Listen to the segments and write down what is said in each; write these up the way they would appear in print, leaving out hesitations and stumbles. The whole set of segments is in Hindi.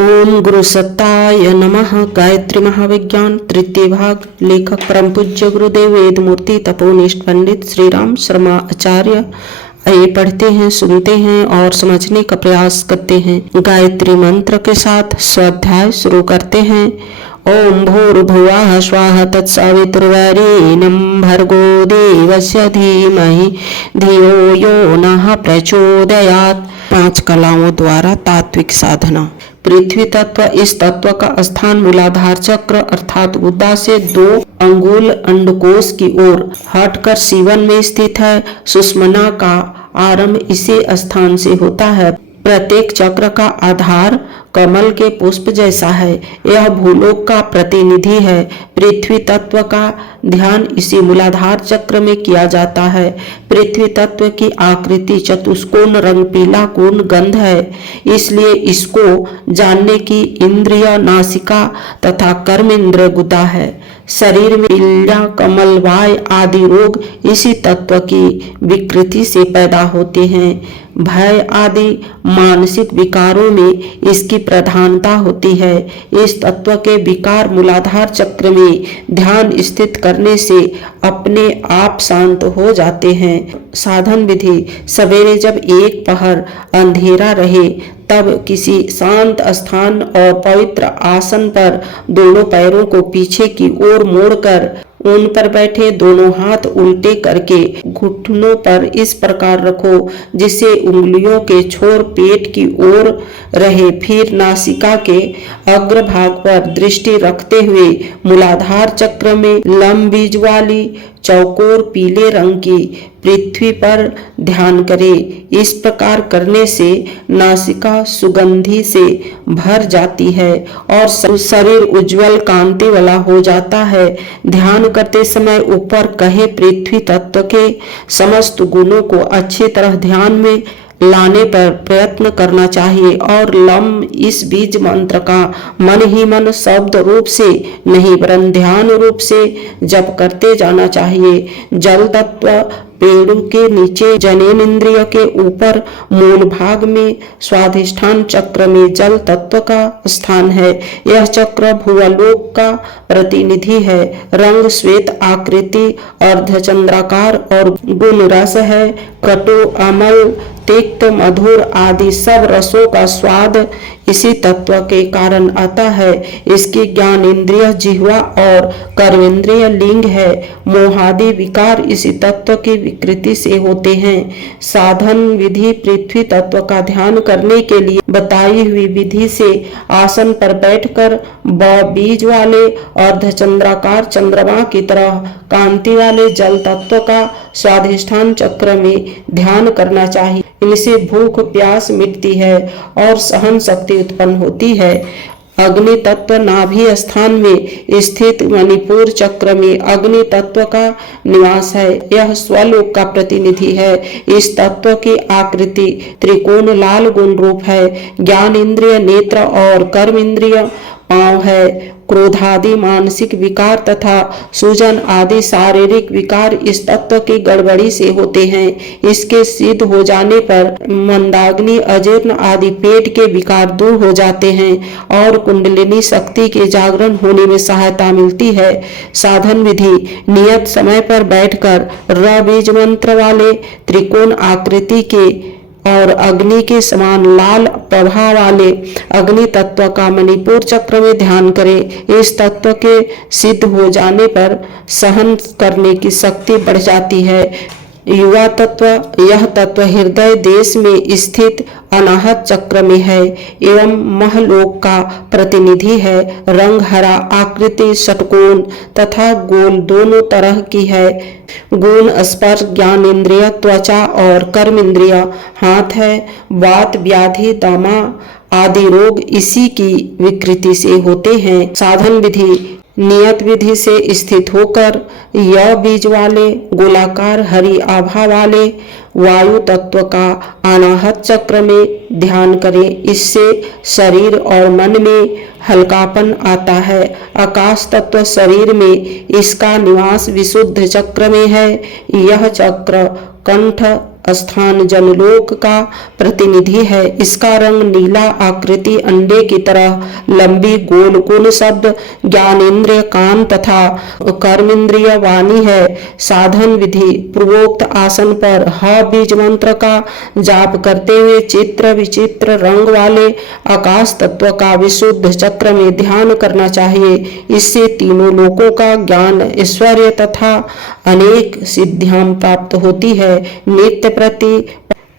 ओम गुरु सत्ताय नमः। गायत्री महाविज्ञान तृतीय भाग। लेखक परम पूज्य गुरुदेव वेद मूर्ति तपोनिष्ठ पंडित श्री राम शर्मा आचार्य। आइए पढ़ते हैं, सुनते हैं और समझने का प्रयास करते हैं। गायत्री मंत्र के साथ स्वाध्याय शुरू करते हैं। ओम भूर्भुवः स्वः तत्सवितुर्वरेण्यं भर्गो देवस्य धीमहि धियो यो नः प्रचोदयात्। 5 कलाओं द्वारा तात्विक साधना। पृथ्वी तत्व, इस तत्व का स्थान मूलाधार चक्र अर्थात गुदा से 2 अंगुल अंडकोश की ओर हटकर सीवन में स्थित है। सुषुम्ना का आरंभ इसी स्थान से होता है। प्रत्येक चक्र का आधार कमल के पुष्प जैसा है। यह भूलोक का प्रतिनिधि है। पृथ्वी तत्व का ध्यान इसी मूलाधार चक्र में किया जाता है। पृथ्वी तत्व की आकृति चतुष्कोण रंग पीला कोण गंध है, इसलिए इसको जानने की इंद्रिय नासिका तथा कर्म इंद्र गुदा है। शरीर में पीलिया, कमलवाय आदि रोग इसी तत्व की विकृति से पैदा होते हैं। भय आदि मानसिक विकारों में इसकी प्रधानता होती है। इस तत्व के विकार मूलाधार चक्र में ध्यान स्थित करने से अपने आप शांत हो जाते हैं। साधन विधि। सवेरे जब एक पहर अंधेरा रहे तब किसी शांत स्थान और पवित्र आसन पर दोनों पैरों को पीछे की ओर मोड़कर उन पर बैठे। दोनों हाथ उल्टे करके घुटनों पर इस प्रकार रखो जिससे उंगलियों के छोर पेट की ओर रहे। फिर नासिका के अग्रभाग पर दृष्टि रखते हुए मूलाधार चक्र में लंब बीज वाली चौकोर पीले रंग की पृथ्वी पर ध्यान करें। इस प्रकार करने से नासिका सुगंधि से भर जाती है और शरीर उज्जवल कांति वाला हो जाता है। ध्यान करते समय ऊपर कहे पृथ्वी तत्व के समस्त गुणों को अच्छी तरह ध्यान में लाने पर प्रयत्न करना चाहिए और लम इस बीज मंत्र का मन ही मन शब्द रूप से नहीं वरन ध्यान रूप से जप करते जाना चाहिए। जल तत्व। पेड़ के नीचे जनेन्द्रिय के ऊपर मूल भाग में स्वाधिष्ठान चक्र में जल तत्व का स्थान है। यह चक्र भूलोक का प्रतिनिधि है। रंग श्वेत आकृति अर्धचंद्राकार और गुण रस है। कटु, अमल, तिक्त, मधुर आदि सब रसों का स्वाद इसी तत्व के कारण आता है। इसकी ज्ञान इंद्रिय जिह्वा और कर्मेंद्रिय लिंग है। मोहादि विकार इसी तत्व की विकृति से होते हैं। साधन विधि। पृथ्वी तत्व का ध्यान करने के लिए बताई हुई विधि से आसन पर बैठकर बीज वाले अर्धचंद्राकार चंद्रमा की तरह कांति वाले जल तत्व का स्वाधिष्ठान चक्र में ध्यान करना चाहिए। इनसे भूख प्यास मिटती है और सहन शक्ति उत्पन्न होती है। अग्नि तत्व। नाभि स्थान में स्थित मणिपुर चक्र में अग्नि तत्व का निवास है। यह स्वलोक का प्रतिनिधि है। इस तत्व की आकृति त्रिकोण लाल गुण रूप है। ज्ञान इंद्रिय नेत्र और कर्म इंद्रिय पांव है। क्रोधादि मानसिक विकार तथा सूजन आदि शारीरिक विकार इस तत्व की गड़बड़ी से होते हैं। इसके सिद्ध हो जाने पर मंदाग्नि, अजीर्ण आदि पेट के विकार दूर हो जाते हैं और कुंडलिनी शक्ति के जागरण होने में सहायता मिलती है। साधन विधि। नियत समय पर बैठकर र बीज मंत्र वाले त्रिकोण आकृति के और अग्नि के समान लाल प्रभा वाले अग्नि तत्व का मणिपुर चक्र में ध्यान करें। इस तत्व के सिद्ध हो जाने पर सहन करने की शक्ति बढ़ जाती है। युवा तत्व। यह तत्व हृदय देश में स्थित अनाहत चक्र में है एवं महलोक का प्रतिनिधि है। रंग हरा, आकृति षटकोण तथा गोल दोनों तरह की है। गुण स्पर्श, ज्ञान इंद्रिय, त्वचा और कर्म इंद्रिय हाथ है। वात, व्याधि, दमा आदि रोग इसी की विकृति से होते हैं। साधन विधि। नियत विधि से स्थित होकर यह बीज वाले गोलाकार हरी आभा वाले वायु तत्व का अनाहत चक्र में ध्यान करें। इससे शरीर और मन में हल्कापन आता है। आकाश तत्व शरीर में इसका निवास विशुद्ध चक्र में है। यह चक्र कंठ स्थान जनलोक का प्रतिनिधि है। इसका रंग नीला, आकृति अंडे की तरह लंबी गोल गुण शब्द ज्ञानेन्द्रिय कान तथा कर्मेंद्रिय वाणी है। साधन विधि पूर्वोक्त आसन पर ह बीज मंत्र का जाप करते हुए चित्र विचित्र रंग वाले आकाश तत्व का विशुद्ध चक्र में ध्यान करना चाहिए। इससे तीनों लोकों का ज्ञान, ऐश्वर्य तथा अनेक सिद्धियां प्राप्त होती है। नित्य प्रति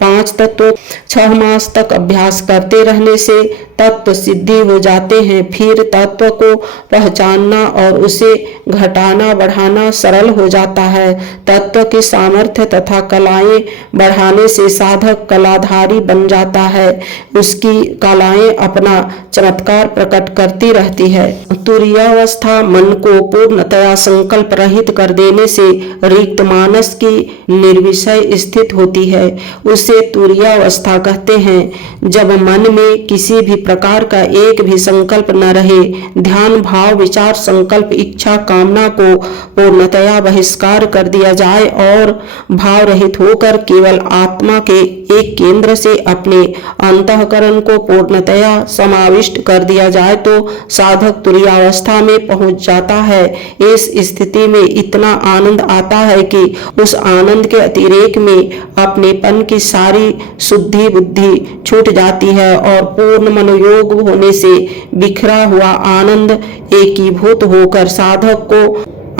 5 तत्वों 6 मास तक अभ्यास करते रहने से तत्व सिद्धि हो जाते हैं। फिर तत्व को पहचानना और उसे घटाना बढ़ाना सरल हो जाता है। तत्व की सामर्थ्य तथा कलाएं बढ़ाने से साधक कलाधारी बन जाता है। उसकी कलाएं अपना चमत्कार प्रकट करती रहती है। तुरीयावस्था मन को पूर्णतया संकल्प रहित कर देने से रिक्त मानस की निर्विषय स्थित होती है। उसे तुरीयावस्था कहते हैं। जब मन में किसी भी प्रकार का एक भी संकल्प न रहे, ध्यान भाव विचार संकल्प इच्छा कामना को पूर्णतया बहिष्कार कर दिया जाए और भाव रहित होकर केवल आत्मा के एक केंद्र से अपने अंतःकरण को पूर्णतया समाविष्ट कर दिया जाए तो साधक तुरीयावस्था में पहुंच जाता है। इस स्थिति में इतना आनंद आता है कि उस आनंद के अतिरेक में अपनेपन की सारी शुद्धि बुद्धि छूट जाती है और पूर्ण मनोयोग होने से बिखरा हुआ आनंद एकीभूत होकर साधक को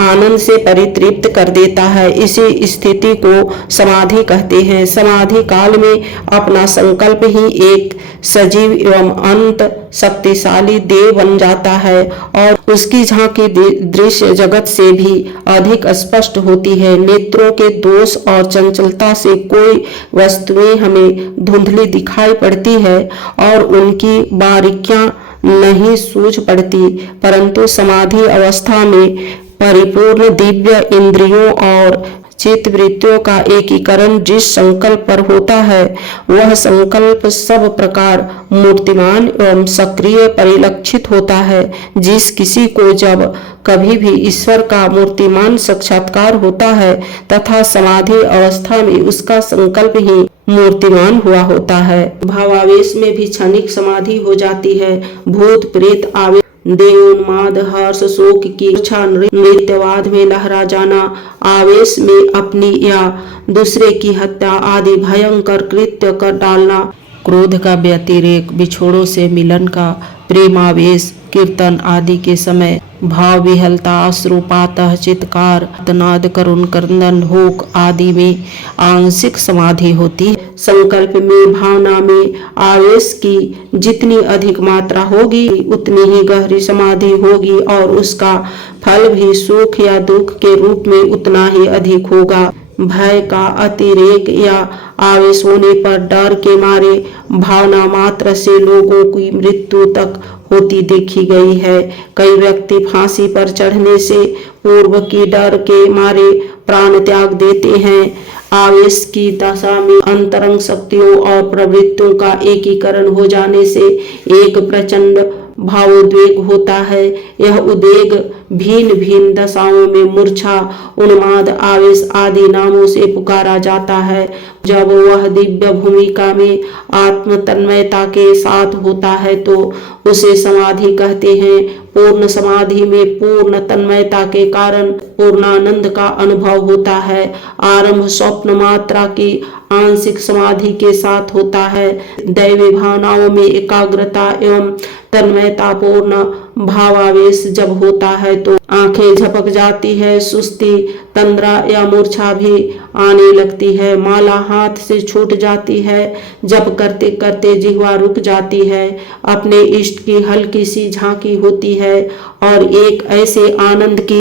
आनंद से परितृप्त कर देता है। इसी स्थिति को समाधि कहते हैं। समाधि काल में अपना संकल्प ही एक सजीव एवं अंत शक्तिशाली देव बन जाता है और उसकी झांकी दृश्य जगत से भी अधिक स्पष्ट होती है। नेत्रों के दोष और चंचलता से कोई वस्तुएं हमें धुंधली दिखाई पड़ती है और उनकी बारीकियां नहीं सूझ पड़ती, परंतु समाधि अवस्था में परिपूर्ण दिव्य इंद्रियों और चित्त वृत्तियों का एकीकरण जिस संकल्प पर होता है, वह संकल्प सब प्रकार मूर्तिमान एवं सक्रिय परिलक्षित होता है। जिस किसी को जब कभी भी ईश्वर का मूर्तिमान साक्षात्कार होता है तथा समाधि अवस्था में उसका संकल्प ही मूर्तिमान हुआ होता है। भावावेश में भी क्षणिक समाधि हो जाती है। भूत प्रेत आवेश, देवोन्माद, हर्ष, शोक की इच्छा, नृत्यवाद में लहरा जाना, आवेश में अपनी या दूसरे की हत्या आदि भयंकर कृत्य कर डालना, क्रोध का व्यतिरेक, बिछोड़ों से मिलन का प्रेमावेश, कीर्तन आदि के समय भाव विहलता, अश्रुपात, चित्कार, नाद, करुण क्रंदन, होक आदि में आंशिक समाधि होती है। संकल्प में, भावना में आवेश की जितनी अधिक मात्रा होगी उतनी ही गहरी समाधि होगी और उसका फल भी सुख या दुख के रूप में उतना ही अधिक होगा। भय का अतिरेक या आवेश होने पर डर के मारे भावना मात्र से लोगों की मृत्यु तक होती देखी गई है। कई व्यक्ति फांसी पर चढ़ने से पूर्व की डर के मारे प्राण त्याग देते हैं। आवेश की दशा में अंतरंग शक्तियों और प्रवृत्तियों का एकीकरण हो जाने से एक प्रचंड भावोद्वेग होता है। यह उद्वेग भिन्न भिन्न दशाओं में मूर्छा, उन्माद, आवेश आदि नामों से पुकारा जाता है। जब वह दिव्य भूमिका में आत्म तन्मयता के साथ होता है तो उसे समाधि कहते हैं। पूर्ण समाधि में पूर्ण तन्मयता के कारण पूर्णानंद का अनुभव होता है। आरंभ स्वप्न मात्रा की आंशिक समाधि के साथ होता है। दैवी भावनाओं में एकाग्रता एवं तन्मयता पूर्ण भावावेश जब होता है तो आंखें झपक जाती है, सुस्ती, तंद्रा या मूर्छा भी आने लगती है, माला हाथ से छूट जाती है, जप करते करते जिह्वा रुक जाती है, अपने इष्ट की हल्की सी झांकी होती है और एक ऐसे आनंद की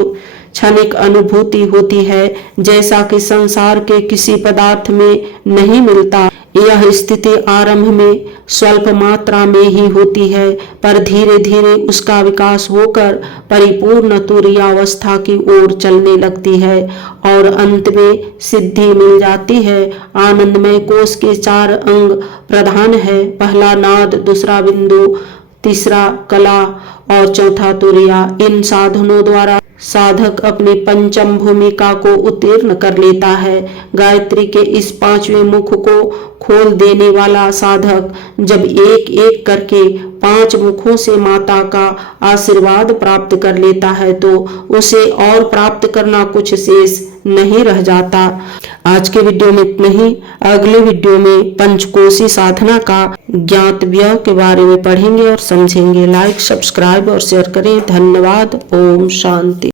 क्षणिक अनुभूति होती है जैसा कि संसार के किसी पदार्थ में नहीं मिलता। यह स्थिति आरंभ में स्वल्प मात्रा में ही होती है, पर धीरे धीरे उसका विकास होकर परिपूर्ण तुरीयावस्था की ओर चलने लगती है और अंत में सिद्धि मिल जाती है। आनंदमय कोश के 4 अंग प्रधान है। पहला नाद, दूसरा बिंदु, तीसरा कला और चौथा तुरीया। इन साधनों द्वारा साधक अपनी पंचम भूमिका को उत्तीर्ण कर लेता है। गायत्री के इस 5वें मुख को खोल देने वाला साधक जब एक एक करके 5 मुखों से माता का आशीर्वाद प्राप्त कर लेता है तो उसे और प्राप्त करना कुछ शेष नहीं रह जाता। आज के वीडियो में इतना ही। अगले वीडियो में पंचकोशी साधना का ज्ञातव्य के बारे में पढ़ेंगे और समझेंगे। लाइक, सब्सक्राइब और शेयर करें। धन्यवाद। ओम शांति।